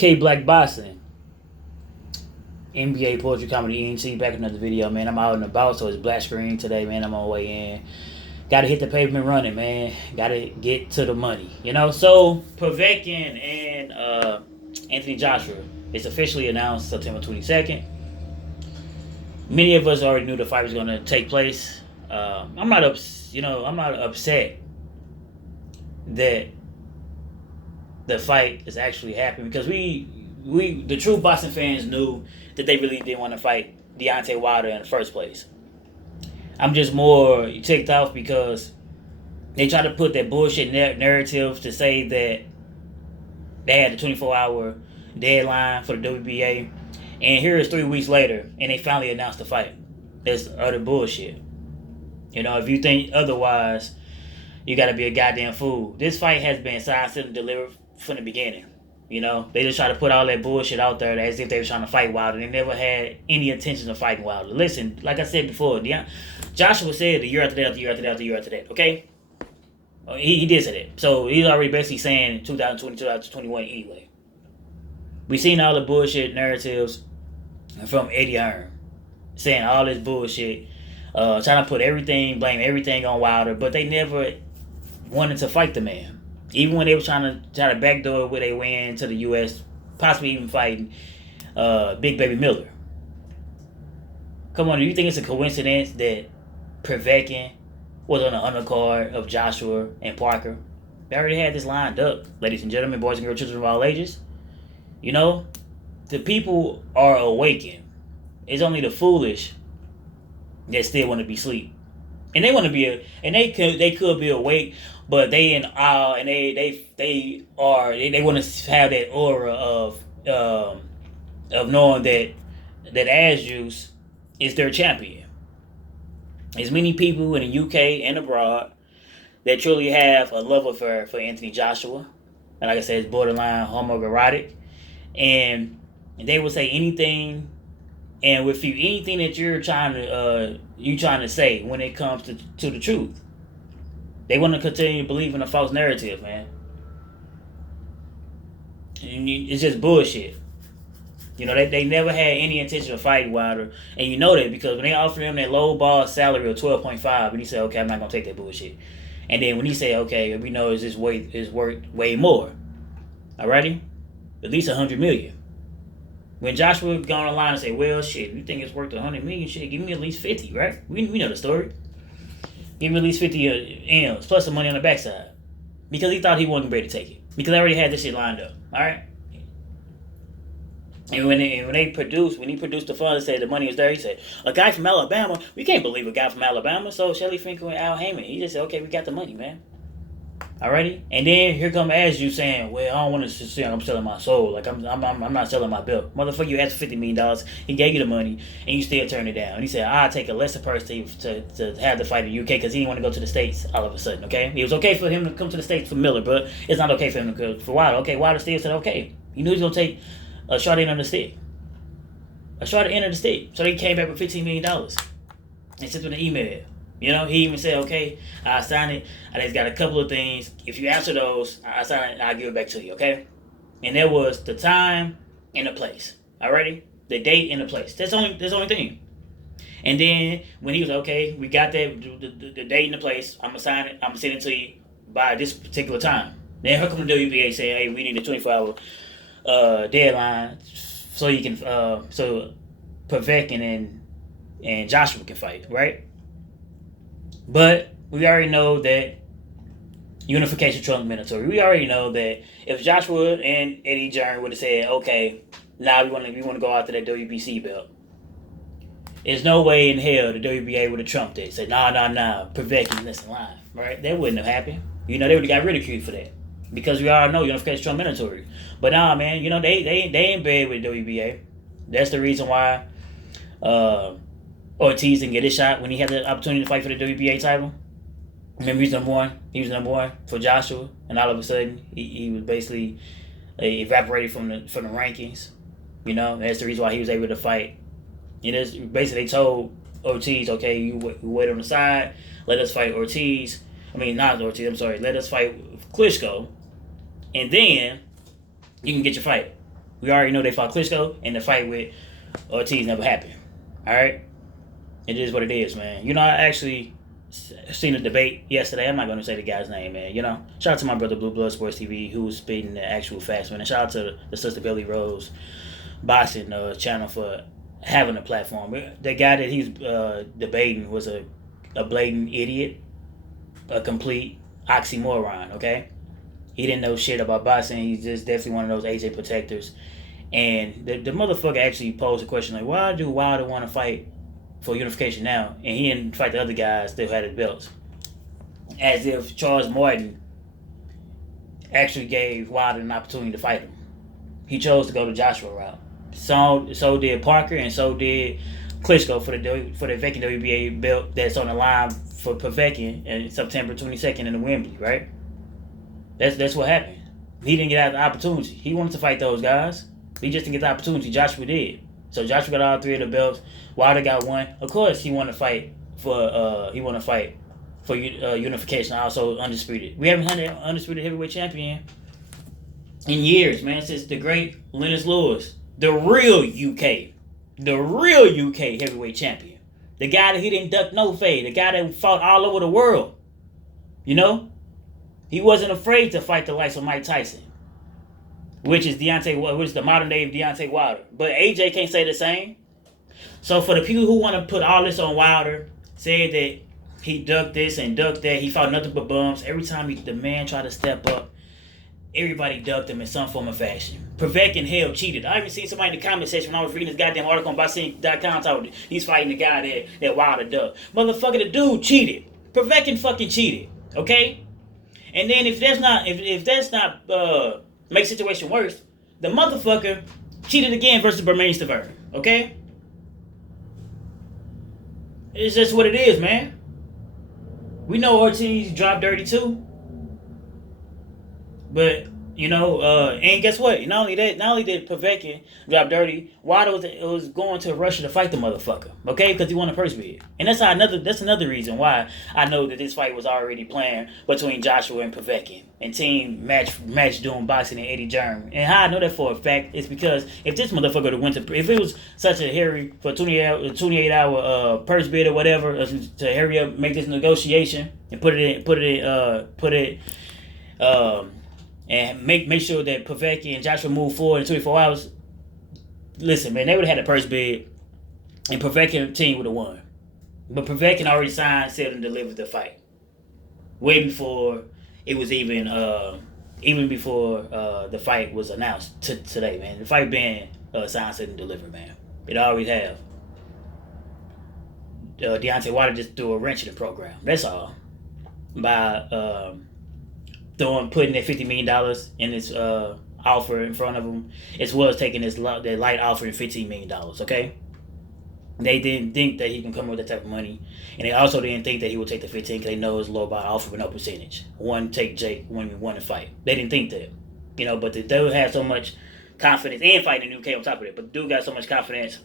K Black Boxing, NBA Poetry Comedy ENT, back in another video, man. I'm out and about, so it's black screen today, man. I'm on my way in. Gotta hit the pavement running, man. Gotta get to the money, you know? So, Povetkin and Anthony Joshua, it's officially announced September 22nd. Many of us already knew the fight was gonna take place. I'm not upset that the fight is actually happening because the true boxing fans knew that they really didn't want to fight Deontay Wilder in the first place. I'm just more ticked off because they try to put that bullshit narrative to say that they had the 24-hour deadline for the WBA, and here is 3 weeks later, and they finally announced the fight. That's utter bullshit. You know, if you think otherwise, you gotta be a goddamn fool. This fight has been signed, sealed, and delivered from the beginning. You know, they just try to put all that bullshit out there as if they were trying to fight Wilder. They never had any intention of fighting Wilder. Listen, like I said before, Joshua said the year after that, okay? He did say that. So he's already basically saying 2020, 2021 anyway. We seen all the bullshit narratives from Eddie Hearn saying all this bullshit, trying to put blame everything on Wilder, but they never wanted to fight the man. Even when they were trying to backdoor where they win to the U.S., possibly even fighting Big Baby Miller. Come on, do you think it's a coincidence that Pedvetkin was on the undercard of Joshua and Parker? They already had this lined up, ladies and gentlemen, boys and girls, children of all ages. You know, the people are awakened. It's only the foolish that still want to be asleep, and they want to be they could be awake, but they in awe, and they want to have that aura of knowing that Ass Juice is their champion. There's many people in the UK and abroad that truly have a love affair for Anthony Joshua, and like I said, it's borderline homoerotic, and they will say anything and refute anything that you're trying to say when it comes to the truth. They want to continue to believe in a false narrative, man. It's just bullshit. You know, they never had any intention of fighting Wilder, and you know that because when they offered him that low ball salary of 12.5, and he said, "Okay, I'm not gonna take that bullshit." And then when he said, "Okay, we know it's worth way more," alrighty, at least 100 million. When Joshua gone online and say, "Well, shit, you think it's worth 100 million? Shit, give me at least 50, right?" We know the story. Give him at least 50 M's plus some money on the backside. Because he thought he wasn't ready to take it. Because I already had this shit lined up. Alright? And when he produced the fund and said the money was there, he said, "A guy from Alabama, we can't believe a guy from Alabama." So Shelly Finkel and Al Heyman, he just said, "Okay, we got the money, man." Alrighty? And then here come As you saying, "Well, I don't want to say I'm selling my soul. Like I'm not selling my belt." Motherfucker, you asked for $50 million. He gave you the money, and you still turned it down. And he said, "I'll take a lesser price to have the fight in the UK because he didn't want to go to the States all of a sudden." Okay, it was okay for him to come to the States for Miller, but it's not okay for him to go for Wilder. Okay, Wilder still said okay. He knew he was gonna take a shot in on the stick, a shot at the end of the stick. So they came back with $15 million and sent him an email. You know, he even said, "Okay, I signed it. I just got a couple of things. If you answer those, I sign it. I'll give it back to you." Okay, and there was the time and the place. Alrighty, the date and the place. That's the only thing. And then when he was okay, we got that the date and the place. I'm gonna sign it. I'm gonna send it to you by this particular time. Then here come the WBA saying, "Hey, we need a 24-hour deadline so you can so Povetkin and Joshua can fight, right?" But we already know that unification trumps mandatory. We already know that if Joshua and Eddie Hearn would have said, "Okay, now we want to go after that WBC belt," there's no way in hell the WBA would have trumped it. Said, "Nah, Pedvetkin, listen, line," right? That wouldn't have happened. You know, they would have got ridiculed for that because we all know unification trumps mandatory. But nah, man, you know they ain't bad with the WBA. That's the reason why. Ortiz didn't get his shot when he had the opportunity to fight for the WBA title. Remember, he was number one for Joshua, and all of a sudden he was basically evaporated from the rankings. You know, that's the reason why he was able to fight. You know, basically they told Ortiz, "Okay, you wait on the side, let us fight Ortiz. I mean, not Ortiz. I'm sorry, let us fight Klitschko, and then you can get your fight." We already know they fought Klitschko, and the fight with Ortiz never happened. All right, it is what it is, man. You know, I actually seen a debate yesterday. I'm not going to say the guy's name, man. You know, shout out to my brother Blue Blood Sports TV who was speaking the actual facts, man. And shout out to the sister Billy Rose boxing channel for having a platform. The guy that he's debating was a blatant idiot, a complete oxymoron. Okay, he didn't know shit about boxing. He's just definitely one of those AJ protectors. And the motherfucker actually posed a question like, why do Wilder want to fight for unification now, and he didn't fight the other guys that had his belts? As if Charles Martin actually gave Wilder an opportunity to fight him. He chose to go the Joshua route. So did Parker, and so did Klitschko for the vacant WBA belt that's on the line for Pedvetkin in September 22nd in the Wembley, right? That's what happened. He didn't get out the opportunity. He wanted to fight those guys. He just didn't get the opportunity. Joshua did. So Joshua got all three of the belts. Wilder got one. Of course, he wanted to fight for unification. Also undisputed. We haven't had an undisputed heavyweight champion in years, man. Since the great Lennox Lewis, the real UK heavyweight champion, the guy that he didn't duck no fade, the guy that fought all over the world. You know, he wasn't afraid to fight the likes of Mike Tyson, which is the modern day of Deontay Wilder. But AJ can't say the same. So for the people who want to put all this on Wilder, say that he ducked this and ducked that, he fought nothing but bums. Every time the man tried to step up, everybody ducked him in some form of fashion. Pedvetkin hell cheated. I even seen somebody in the comment section when I was reading this goddamn article on boxing.com talking. He's fighting the guy that Wilder ducked. Motherfucker, the dude cheated. Pedvetkin fucking cheated. Okay? And then if that's not make the situation worse, the motherfucker cheated again versus Bermain Stavern. Okay? It's just what it is, man. We know Ortiz dropped dirty too. But, you know, and guess what? Not only did Povetkin drop dirty, Wilder was going to Russia to fight the motherfucker, okay? Because he won a purse bid. And that's another reason why I know that this fight was already planned between Joshua and Povetkin and team match doing boxing and Eddie Germ. And how I know that for a fact is because if this motherfucker went to, if it was such a hurry for 28 hour purse bid or whatever to hurry up, make this negotiation and and make sure that Povetkin and Joshua move forward in 24 hours. Listen, man, they would have had a purse bid, and Povetkin team would have won. But Povetkin already signed, sealed, and delivered the fight way before it was even before the fight was announced today, man. The fight been signed, sealed, and delivered, man. It always have. Deontay Wilder just threw a wrench in the program. That's all. By putting that $50 million in this offer in front of him, as well as taking that light offer in $15 million, okay? They didn't think that he can come with that type of money, and they also didn't think that he would take the 15 because they know it's low by offer with no percentage. One take Jake when you want to fight. They didn't think that, you know. But the dude had so much confidence and fighting in the UK on top of it. But the dude got so much confidence,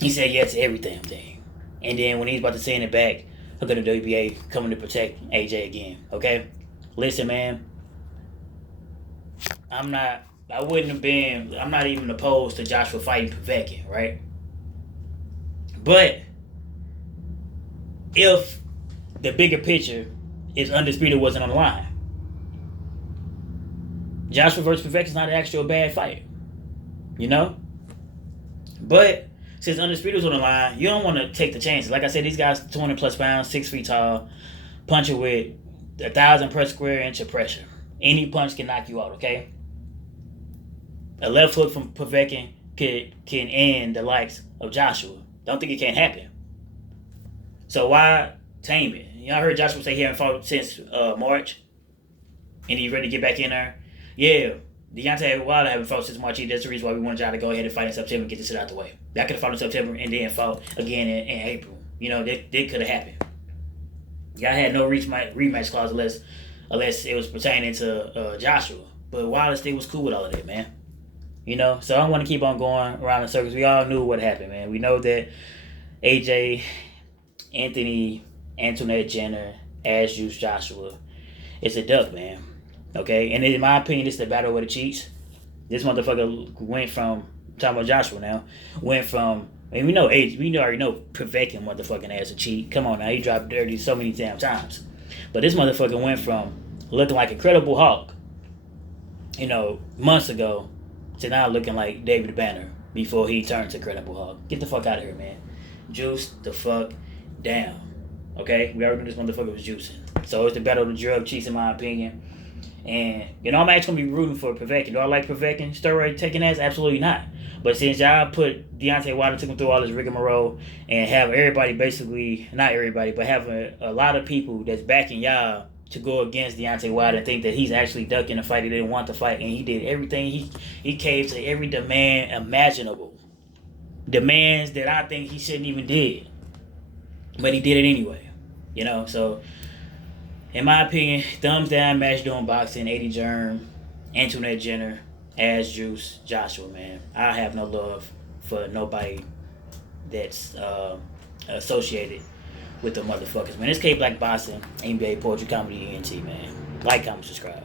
he said yes to every damn thing. And then when he's about to send it back, look at the WBA coming to protect AJ again, okay? Listen, man, I'm not even opposed to Joshua fighting Pedvetkin, right? But if the bigger picture is Undisputed wasn't on the line, Joshua versus Pedvetkin is not actually a bad fight, you know? But since Undisputed was on the line, you don't want to take the chances. Like I said, these guys 20 plus pounds, 6 feet tall, punching with 1,000 per square inch of pressure. Any punch can knock you out, okay? A left hook from Povetkin can end the likes of Joshua. Don't think it can't happen. So why tame it? Y'all heard Joshua say he haven't fought since March, and he's ready to get back in there. Yeah, Deontay Wilder haven't fought since March. That's the reason why we wanted y'all to go ahead and fight in September and get this shit out the way. Y'all could have fought in September and then fought again in April. You know, that could have happened. Y'all had no rematch clause unless it was pertaining to Joshua. But Wilder still was cool with all of that, man. You know, so I don't want to keep on going around in circles. We all knew what happened, man. We know that AJ, Anthony, Antoinette Jenner, Ash Juice Joshua, it's a duck, man. Okay? And in my opinion, it's the battle of the cheats. This motherfucker went from, talking about Joshua now, went from, I mean, we already know Pedvetkin motherfucking ass a cheat. Come on now, he dropped dirty so many damn times. But this motherfucker went from looking like Incredible Hulk, months ago, to now looking like David Banner before he turned to Incredible Hulk. Get the fuck out of here, man. Juice the fuck down. Okay? We already knew this motherfucker was juicing. So it's the battle of the drug cheats, in my opinion. And, I'm actually going to be rooting for Povetkin. Do I like Povetkin? Steroid taking ass? Absolutely not. But since y'all put Deontay Wilder, took him through all this rigmarole, and have everybody basically, not everybody, but have a lot of people that's backing y'all to go against Deontay Wilder and think that he's actually ducking a fight he didn't want to fight, and he did everything. He caved to every demand imaginable. Demands that I think he shouldn't even did. But he did it anyway. So in my opinion, thumbs down, match doing boxing, 80 Germ, Antoinette Jenner, Ass Juice, Joshua, man. I have no love for nobody that's associated with the motherfuckers, man. It's K Black Boxing, NBA Poetry Comedy ENT, man. Like, comment, subscribe.